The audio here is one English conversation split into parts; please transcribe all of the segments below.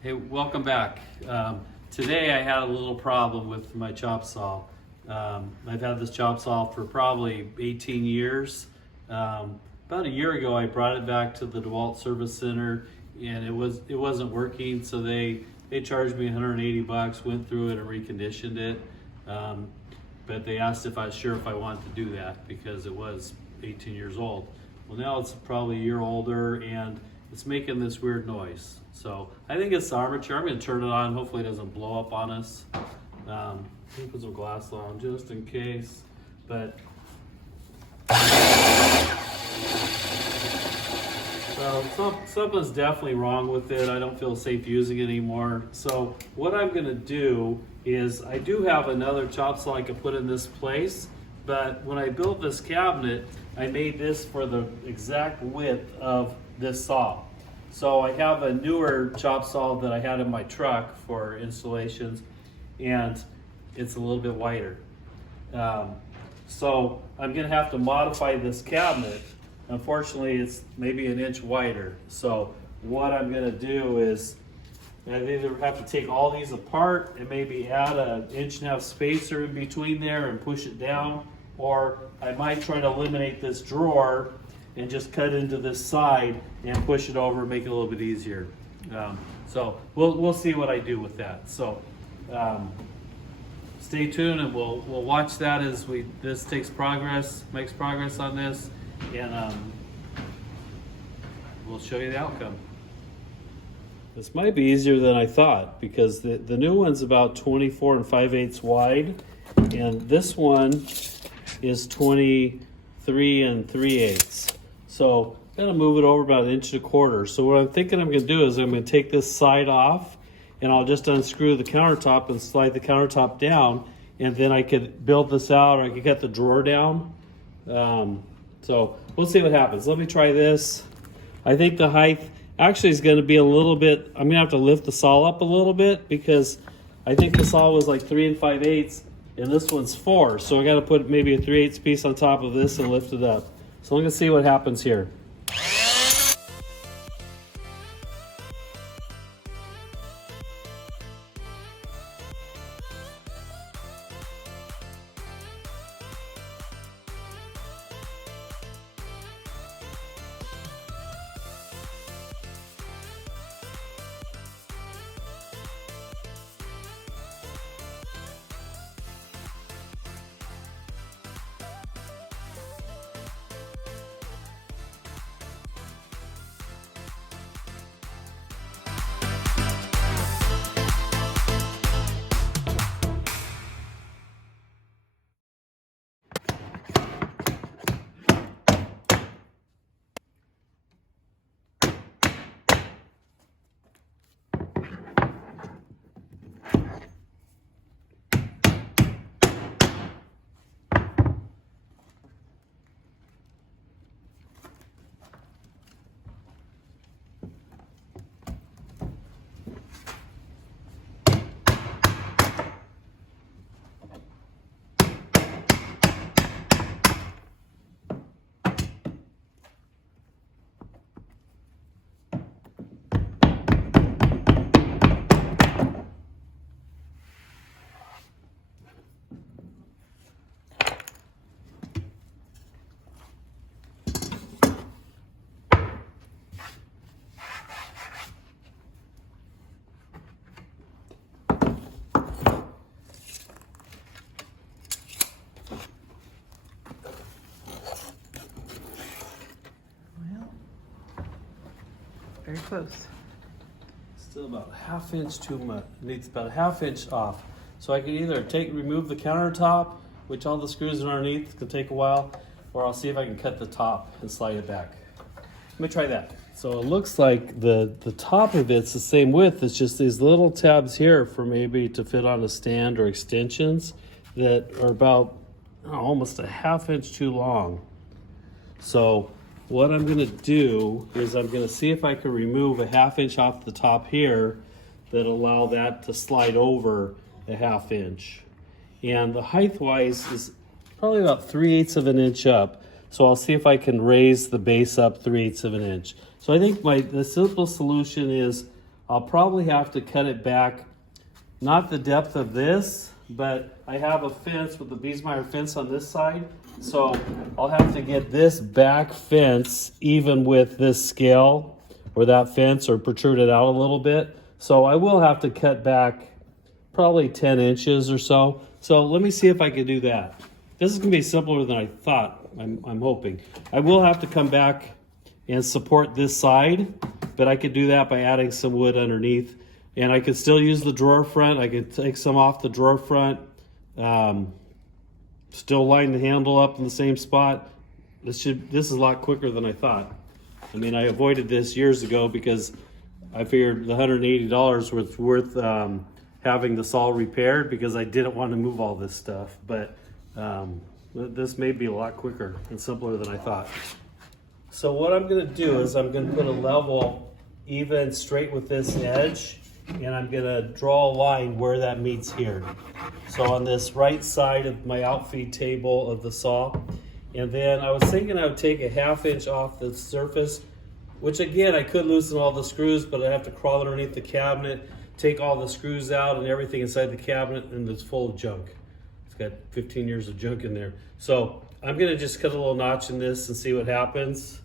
Hey, welcome back. Today I had a little problem with my chop saw. I've had this chop saw for probably 18 years. About a year ago I brought it back to the DeWalt Service Center and it wasn't working, so they charged me 180 bucks, went through it and reconditioned it. But they asked if I was sure if I wanted to do that because it was 18 years old. Well, now it's probably a year older and it's making this weird noise. So I think it's the armature. I'm going to turn it on. Hopefully it doesn't blow up on us. Let me put some glass on just in case. But so something's definitely wrong with it. I don't feel safe using it anymore. So what I'm going to do is I do have another chop saw I could put in this place. But when I built this cabinet, I made this for the exact width of this saw. So I have a newer chop saw that I had in my truck for installations, and it's a little bit wider. So I'm gonna have to modify this cabinet. Unfortunately, it's maybe an inch wider. So what I'm gonna do is I either have to take all these apart and maybe add an 1.5 inch spacer in between there and push it down, or I might try to eliminate this drawer and just cut into this side and push it over and make it a little bit easier. So we'll see what I do with that. So stay tuned and we'll watch that as this makes progress on this, and we'll show you the outcome. This might be easier than I thought because the new one's about 24 5/8 wide, and this one is 23 3/8. So I'm gonna move it over about 1.25 inches. So what I'm thinking I'm gonna do is I'm gonna take this side off and I'll just unscrew the countertop and slide the countertop down, and then I could build this out, or I could cut the drawer down. So we'll see what happens. Let me try this. I think the height actually is gonna be a little bit, I'm gonna have to lift the saw up a little bit because I think the saw was like 3 5/8 and this one's 4. So I gotta put maybe a 3/8 piece on top of this and lift it up. So I'm going to see what happens here. Very close. Still about 1/2 inch too much. Needs about 1/2 inch off. So I can either remove the countertop, which all the screws are underneath, could take a while, or I'll see if I can cut the top and slide it back. Let me try that. So it looks like the top of it's the same width. It's just these little tabs here for maybe to fit on a stand or extensions that are about almost 1/2 inch too long. So what I'm gonna do is I'm gonna see if I can remove 1/2 inch off the top here that allow that to slide over 1/2 inch. And the height wise is probably about 3/8 of an inch up. So I'll see if I can raise the base up 3/8 of an inch. So I think the simple solution is I'll probably have to cut it back, not the depth of this, but I have a fence with the Biesmeyer fence on this side. So I'll have to get this back fence even with this scale or that fence, or protrude it out a little bit. So I will have to cut back probably 10 inches or so. So let me see if I can do that. This is gonna be simpler than I thought, I'm hoping. I will have to come back and support this side, but I could do that by adding some wood underneath. And I could still use the drawer front. I could take some off the drawer front, still line the handle up in the same spot. This is a lot quicker than I thought. I mean, I avoided this years ago because I figured the $180 was worth having this all repaired, because I didn't want to move all this stuff. But this may be a lot quicker and simpler than I thought. So what I'm going to do is I'm going to put a level even straight with this edge, and I'm going to draw a line where that meets here. So on this right side of my outfeed table of the saw. And then I was thinking I would take a 1/2 inch off the surface, which again, I could loosen all the screws, but I'd have to crawl underneath the cabinet, take all the screws out and everything inside the cabinet, and it's full of junk. It's got 15 years of junk in there. So I'm gonna just cut a little notch in this and see what happens.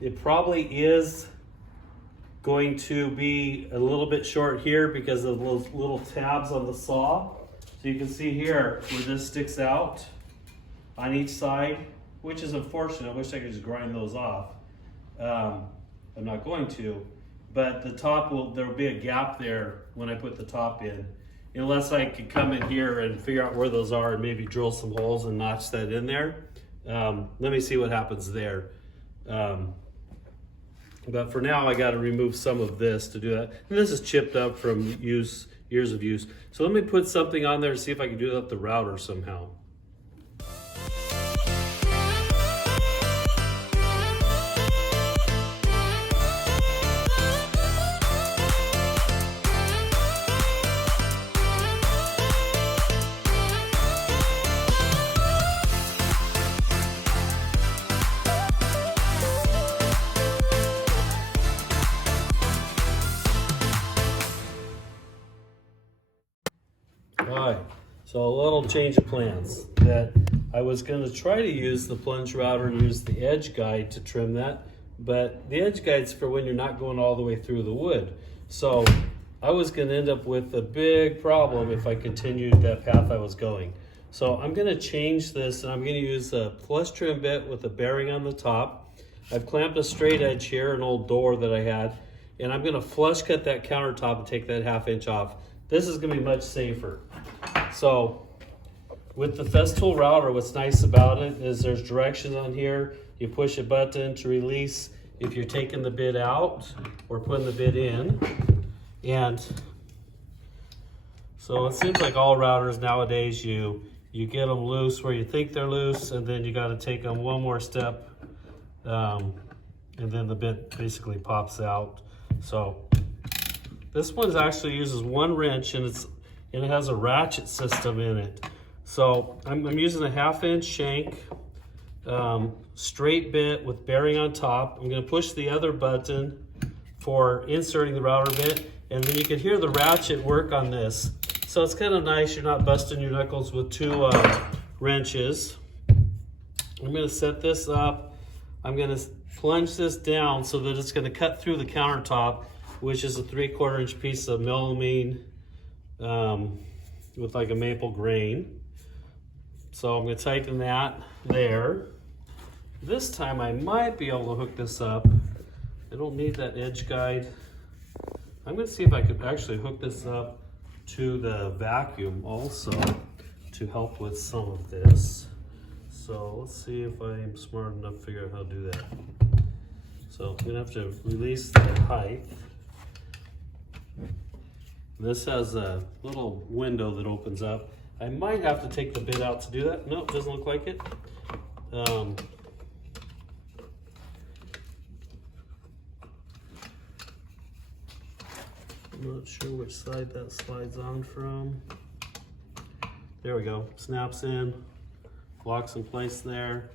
It probably is going to be a little bit short here because of those little tabs on the saw. So you can see here where this sticks out on each side, which is unfortunate. I wish I could just grind those off. I'm not going to, but the top there'll be a gap there when I put the top in, unless I could come in here and figure out where those are and maybe drill some holes and notch that in there. Let me see what happens there. But for now, I got to remove some of this to do that. And this is chipped up from years of use. So let me put something on there to see if I can do that with the router somehow. Alright, so a little change of plans. That I was going to try to use the plunge router and use the edge guide to trim that, but the edge guide's for when you're not going all the way through the wood. So I was going to end up with a big problem if I continued that path I was going. So I'm going to change this, and I'm going to use a flush trim bit with a bearing on the top. I've clamped a straight edge here, an old door that I had, and I'm going to flush cut that countertop and take that 1/2 inch off. This is going to be much safer. So with the Festool router, what's nice about it is there's directions on here. You push a button to release if you're taking the bit out or putting the bit in. And so it seems like all routers nowadays, you get them loose where you think they're loose, and then you got to take them one more step, and then the bit basically pops out. So this one actually uses one wrench, and it has a ratchet system in it. So I'm using a 1/2 inch shank, straight bit with bearing on top. I'm going to push the other button for inserting the router bit, and then you can hear the ratchet work on this. So it's kind of nice. You're not busting your knuckles with two wrenches. I'm going to set this up. I'm going to plunge this down so that it's going to cut through the countertop, which is a 3/4 inch piece of melamine with like a maple grain. So I'm going to tighten that there. This time I might be able to hook this up. I don't need that edge guide. I'm going to see if I could actually hook this up to the vacuum also to help with some of this. So let's see if I'm smart enough to figure out how to do that. So I'm going to have to release the height. This has a little window that opens up. I might have to take the bit out to do that. No, it doesn't look like it. I'm not sure which side that slides on from. There we go. Snaps in, locks in place there,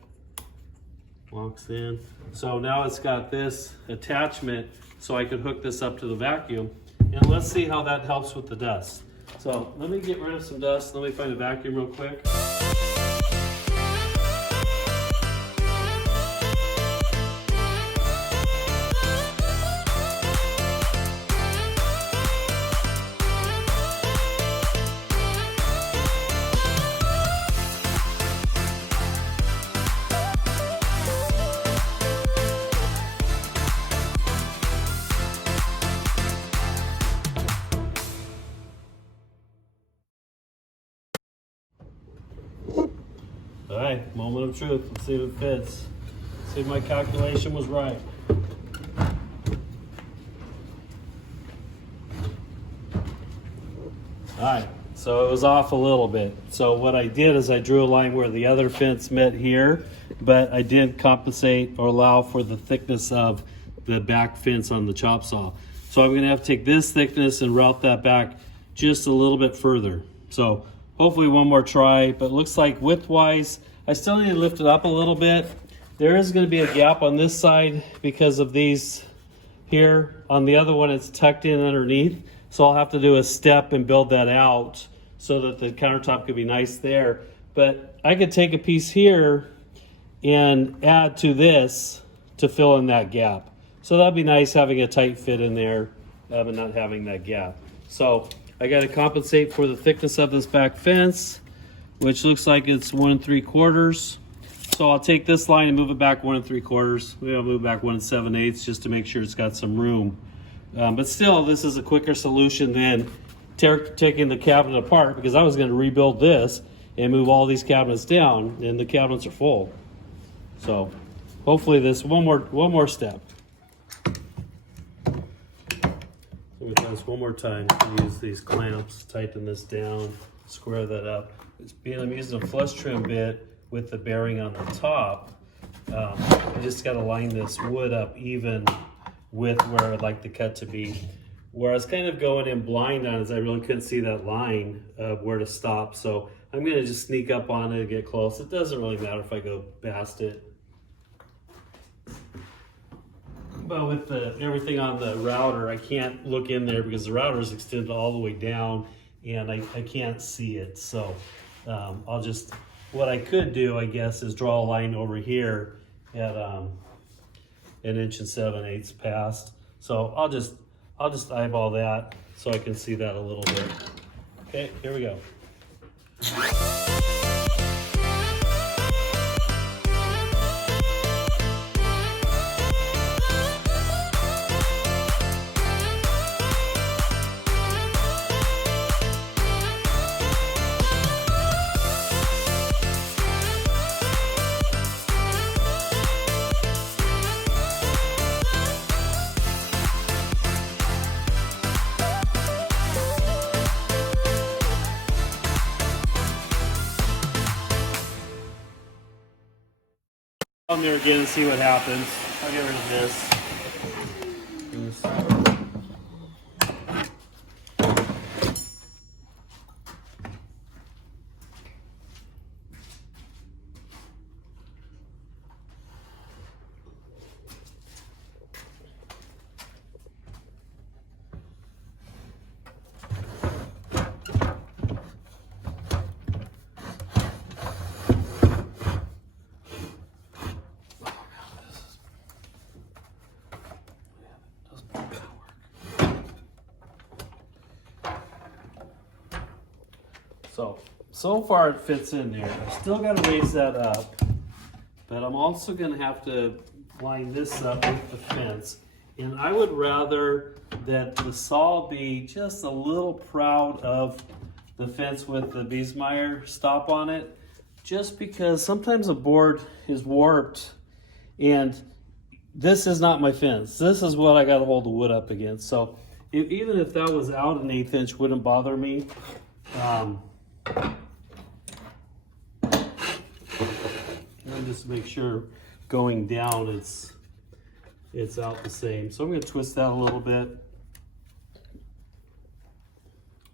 locks in. So now it's got this attachment so I could hook this up to the vacuum. And let's see how that helps with the dust. So let me get rid of some dust. Let me find a vacuum real quick. All right, moment of truth. Let's see if it fits. See if my calculation was right. All right, so it was off a little bit. So what I did is I drew a line where the other fence met here, but I did compensate or allow for the thickness of the back fence on the chop saw. So I'm gonna have to take this thickness and route that back just a little bit further. So hopefully one more try, but it looks like width-wise, I still need to lift it up a little bit. There is gonna be a gap on this side because of these here. On the other one, it's tucked in underneath. So I'll have to do a step and build that out so that the countertop could be nice there. But I could take a piece here and add to this to fill in that gap. So that'd be nice having a tight fit in there and not having that gap. So I got to compensate for the thickness of this back fence, which looks like it's 1 3/4. So I'll take this line and move it back 1 3/4. Maybe I'll move back 1 7/8 just to make sure it's got some room. But still, this is a quicker solution than taking the cabinet apart, because I was going to rebuild this and move all these cabinets down, and the cabinets are full. So hopefully this one more step. So we do this one more time. Use these clamps, tighten this down, square that up. I'm using a flush trim bit with the bearing on the top. I just got to line this wood up even with where I'd like the cut to be. Where I was kind of going in blind on is I really couldn't see that line of where to stop. So I'm gonna just sneak up on it and get close. It doesn't really matter if I go past it. But with everything on the router, I can't look in there because the router is extended all the way down and I can't see it. So what I could do, I guess, is draw a line over here at 1 7/8 past. So I'll just eyeball that so I can see that a little bit. Okay, here we go. On there again and see what happens. I'll get rid of this. So far it fits in there. I still got to raise that up, but I'm also going to have to line this up with the fence. And I would rather that the saw be just a little proud of the fence with the Biesmeyer stop on it, just because sometimes a board is warped and this is not my fence. This is what I got to hold the wood up against. So even if that was out an 1/8 inch, wouldn't bother me. And just make sure going down it's out the same. So I'm going to twist that a little bit.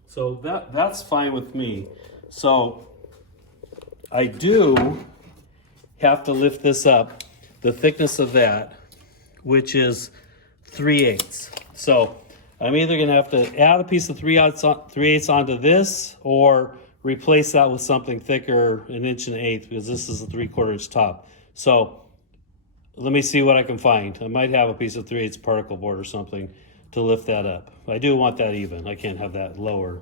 So that's fine with me. So I do have to lift this up, the thickness of that, which is 3/8. So I'm either gonna have to add a piece of 3/8 onto this, or replace that with something thicker, 1 1/8 because this is a 3/4 inch top. So let me see what I can find. I might have a piece of 3/8 particle board or something to lift that up. I do want that even. I can't have that lower.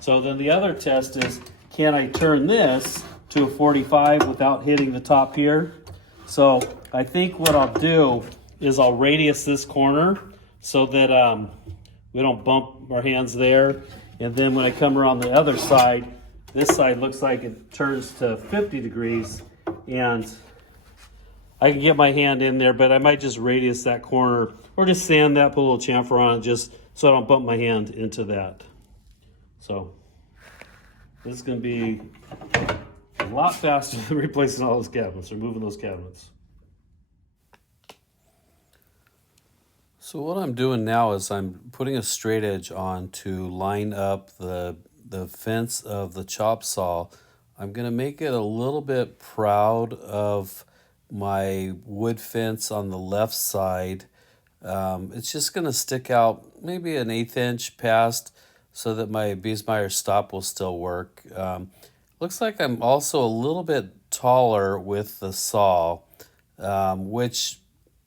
So then the other test is, can I turn this to a 45 without hitting the top here? So I think what I'll do is I'll radius this corner so that we don't bump our hands there. And then when I come around the other side, this side looks like it turns to 50 degrees, and I can get my hand in there, but I might just radius that corner or just sand that, put a little chamfer on it just so I don't bump my hand into that. So this is going to be a lot faster than replacing all those cabinets or moving those cabinets. So what I'm doing now is I'm putting a straight edge on to line up the fence of the chop saw. I'm going to make it a little bit proud of my wood fence on the left side. It's just going to stick out maybe 1/8 inch past so that my Biesmeyer stop will still work. Looks like I'm also a little bit taller with the saw, which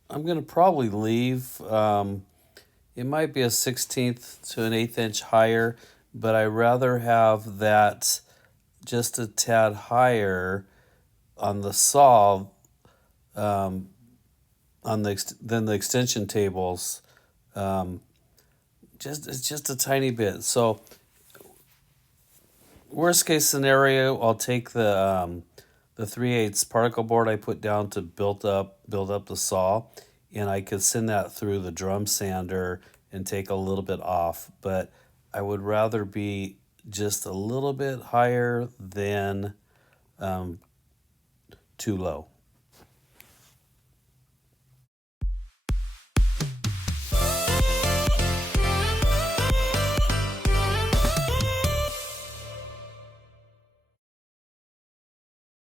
I'm going to probably leave. It might be a 1/16 to 1/8 inch higher, but I rather have that just a tad higher on the saw than the extension tables. It's just a tiny bit. So worst case scenario, I'll take the 3/8 particle board I put down to build up the saw, and I could send that through the drum sander and take a little bit off. But I would rather be just a little bit higher than too low.